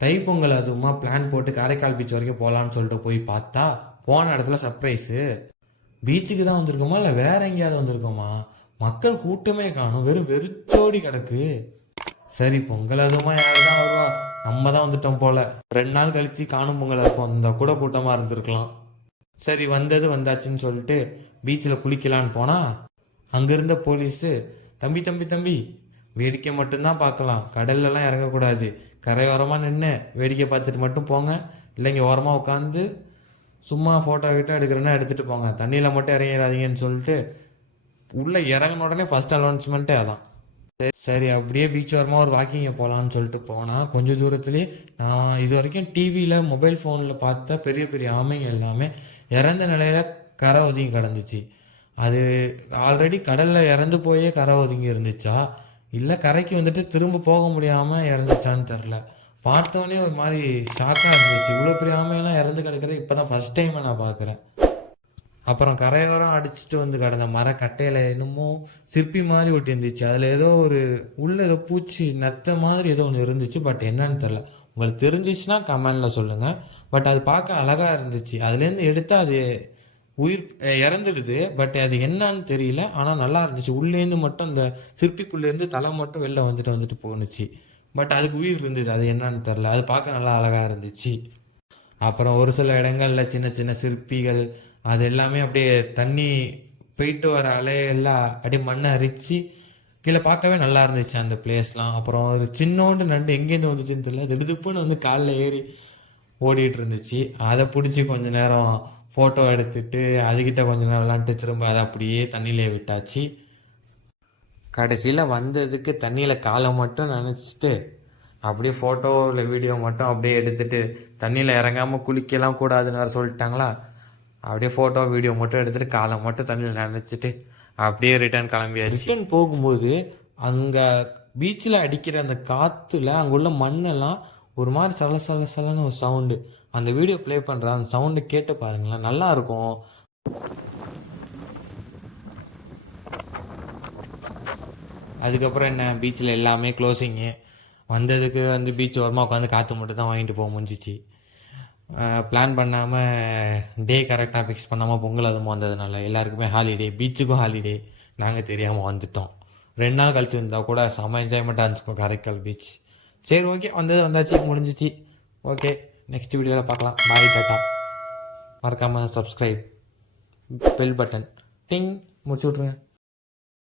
தைப்பொங்கல் அதுவுமா பிளான் போட்டு காரைக்கால் பீச் வரைக்கும் போகலான்னு சொல்லிட்டு போய் பார்த்தா போன இடத்துல சர்ப்ரைஸு பீச்சுக்கு தான் வந்திருக்கோமா? இல்லை வேற எங்கேயாவது வந்திருக்கோமா? மக்கள் கூட்டமே காணும். வெறும் வெறிச்சோடி கிடக்கு. சரி பொங்கல் அதுவுமா யார் தான் வருவா? நம்ம தான் வந்துட்டோம் போல. ரெண்டு நாள் கழிச்சு காணும் பொங்கல் இருக்கும் அந்த கூட கூட்டமாக இருந்திருக்கலாம். சரி வந்தது வந்தாச்சுன்னு சொல்லிட்டு பீச்சில் குளிக்கலான்னு போனால் அங்கே இருந்த போலீஸு தம்பி தம்பி தம்பி வேடிக்கை மட்டும்தான் பார்க்கலாம். கடல்லலாம் இறங்கக்கூடாது. கரையோரமாக நின்று வேடிக்கை பார்த்துட்டு மட்டும் போங்க. இல்லைங்க ஓரமாக உட்காந்து சும்மா ஃபோட்டோ கிட்ட எடுக்கிறேன்னா எடுத்துகிட்டு போங்க. தண்ணியில் மட்டும் இறங்கிடாதீங்கன்னு சொல்லிட்டு உள்ளே இறங்கின உடனே ஃபஸ்ட் அனௌன்ஸ்மெண்ட்டே அதான். சரி சரி அப்படியே பீச் ஓரமாக ஒரு வாக்கிங்கை போகலான்னு சொல்லிட்டு போனால் கொஞ்சம் தூரத்துலேயே நான் இது வரைக்கும் டிவியில் மொபைல் ஃபோனில் பார்த்த பெரிய பெரிய ஆமைங்க எல்லாமே இறந்த நிலையில் கரை ஒதுங்கி கிடந்துச்சு. அது ஆல்ரெடி கடலில் இறந்து போயே கரை ஒதுங்கி இருந்துச்சா? இல்லை கரைக்கு வந்துட்டு திரும்ப போக முடியாமல் இறந்துச்சான்னு தெரில பார்த்தோன்னே ஒரு மாதிரி ஷாக்காக இருந்துச்சு. இவ்வளோ பெரிய ஆமையெல்லாம் இறந்து கிடக்கிறது இப்போ தான் ஃபஸ்ட் டைம் நான் பார்க்குறேன். அப்புறம் கரையோரம் அடிச்சுட்டு வந்து கிடந்த மரக்கட்டையில் என்னமோ சிற்பி மாதிரி ஒட்டி இருந்துச்சு அதில் ஏதோ ஒரு உள்ள ஏதோ பூச்சி நத்த மாதிரி ஏதோ ஒன்று இருந்துச்சு. பட் என்னன்னு தெரில உங்களுக்கு தெரிஞ்சிச்சுன்னா கமெண்டில் சொல்லுங்கள் பட் அது பார்க்க அழகாக இருந்துச்சு. அதுலேருந்து எடுத்து அது உயிர் இறந்துடுது பட் அது என்னன்னு தெரியல. ஆனால் நல்லா இருந்துச்சு. உள்ளேருந்து மட்டும் இந்த சிற்பிக்குள்ளேருந்து தலை மட்டும் வெளில வந்துட்டு வந்துட்டு போணுச்சு. பட் அதுக்கு உயிர் இருந்தது. அது என்னன்னு தெரில அது பார்க்க நல்லா அழகாக இருந்துச்சு. அப்புறம் ஒரு சில இடங்களில் சின்ன சின்ன சிற்பிகள் அது எல்லாமே அப்படியே தண்ணி போயிட்டு வர அலையெல்லாம் அப்படியே மண்ணை அரித்து கீழே பார்க்கவே நல்லா இருந்துச்சு அந்த பிளேஸ்லாம் அப்புறம் ஒரு சின்னோண்டு நண்டு எங்கேருந்து வந்துச்சுன்னு தெரியல. திடுதுப்புன்னு வந்து காலில் ஏறி ஓடிட்டு இருந்துச்சு. அதை பிடிச்சி கொஞ்ச நேரம் ஃபோட்டோ எடுத்துட்டு அதுக்கிட்ட கொஞ்ச நேரம் விளாண்டுட்டு திரும்ப அதை அப்படியே தண்ணியிலே விட்டாச்சு. கடைசியில் வந்ததுக்கு தண்ணியில் காலை மட்டும் நினச்சிட்டு அப்படியே ஃபோட்டோ இல்லை வீடியோ மட்டும் அப்படியே எடுத்துட்டு தண்ணியில் இறங்காமல் குளிக்கலாம் கூடாதுன்னு வேறு சொல்லிட்டாங்களா? அப்படியே ஃபோட்டோ வீடியோ மட்டும் எடுத்துட்டு காலை மட்டும் தண்ணியில் நினச்சிட்டு அப்படியே ரிட்டர்ன் கிளம்பியாச்சு. ரிட்டர்ன் போகும்போது அங்கே பீச்சில் அடிக்கிற அந்த காற்றுல அங்கே உள்ள மண்ணெல்லாம் ஒரு மாதிரி சல சல சலன்னு ஒரு சவுண்டு அந்த வீடியோ ப்ளே பண்ணுற அந்த சவுண்டு கேட்டு பாருங்களேன் நல்லா இருக்கும். அதுக்கப்புறம் என்ன பீச்சில் எல்லாமே க்ளோசிங்கு வந்ததுக்கு வந்து பீச் ஓரமாக உட்காந்து காற்று மட்டும் தான் வாங்கிட்டு போக முடிஞ்சிச்சு. பிளான் பண்ணாமல் டே கரெக்டாக ஃபிக்ஸ் பண்ணாமல் பொங்கல் அதுவும் வந்ததுனால எல்லாருக்குமே ஹாலிடே பீச்சுக்கும் ஹாலிடே நாங்கள் தெரியாமல் வந்துட்டோம். ரெண்டு நாள் கழிச்சு இருந்தால் கூட செம என்ஜாய்மெண்ட்டாக இருந்துச்சு காரைக்கால் பீச் சரி ஓகே வந்தது வந்தாச்சு முடிஞ்சிச்சு. ஓகே நெக்ஸ்ட் வீடியோவில் பார்க்கலாம். பாய் டாட்டா மறக்காமல் சப்ஸ்கிரைப் பெல் பட்டன் டிங் முடிச்சு விட்ருங்க